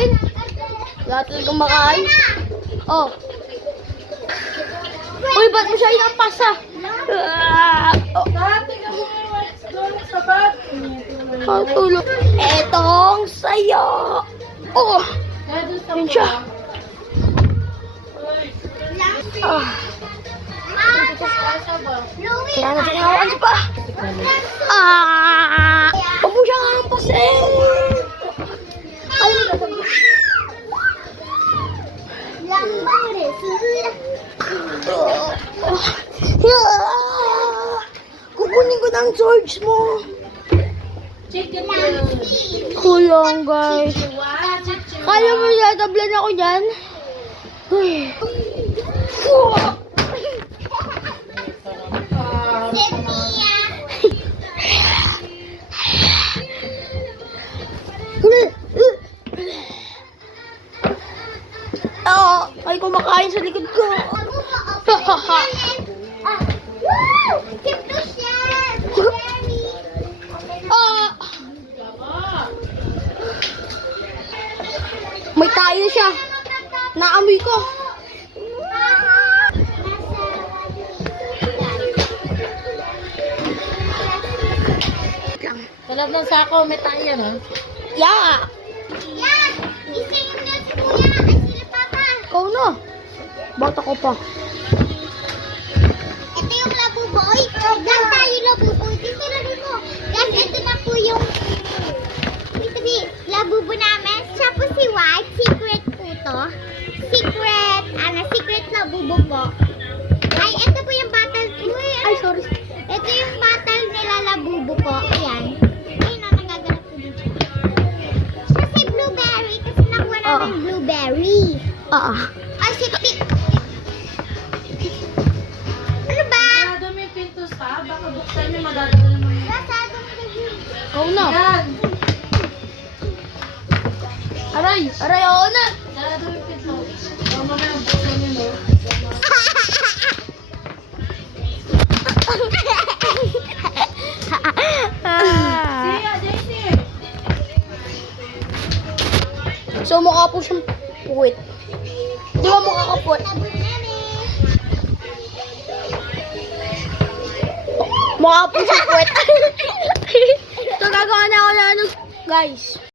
makain. Wala talagang makain. Oh. Uy, ba't mo siya inampas ah? Oh. Ang tulog. Etong sayo. Oh. Yun siya. Ah. Kaya natin hawakan pa. Ah. Huwag mo siyang hampasin. Kukunin ko ng George mo. Kulang guys. Kaya mo natablan ako dyan? Ay, kumakain sa likod ko. May tayo siya. Naamoy ko. Sa loob ng sako, may tayo, no? Yeah. Isingin niyo si Kuya. Ay, sila Papa. Ikaw na. Bata ko pa. Ito yung labuboy. Gan tayo labuboy. Dito lalo mo. Guys, ito na po yung labubo namin. Siya po si White. Secret po to. Secret labubo po. Ay, ito po yung battle. Ay, sorry. Ito yung battle nila labubo po. Ayan. Ayun na, nagaganap po din siya. Siya si Blueberry kasi nakuha namin blueberry. Ay, si ano ba? Sarado mo yung pinto sa, baka buksan mo, madadala mo yun. Masado mo na yun. Ikaw na. Yan! Aray, oo na. Sarado mo yung pinto. Tama na, buksan mo, no? Siya, JC! So, mukha po siyang puwit. Di ba mukha ka puwit? Mukha po siyang puwit. So, gagawa na ako na ano, guys.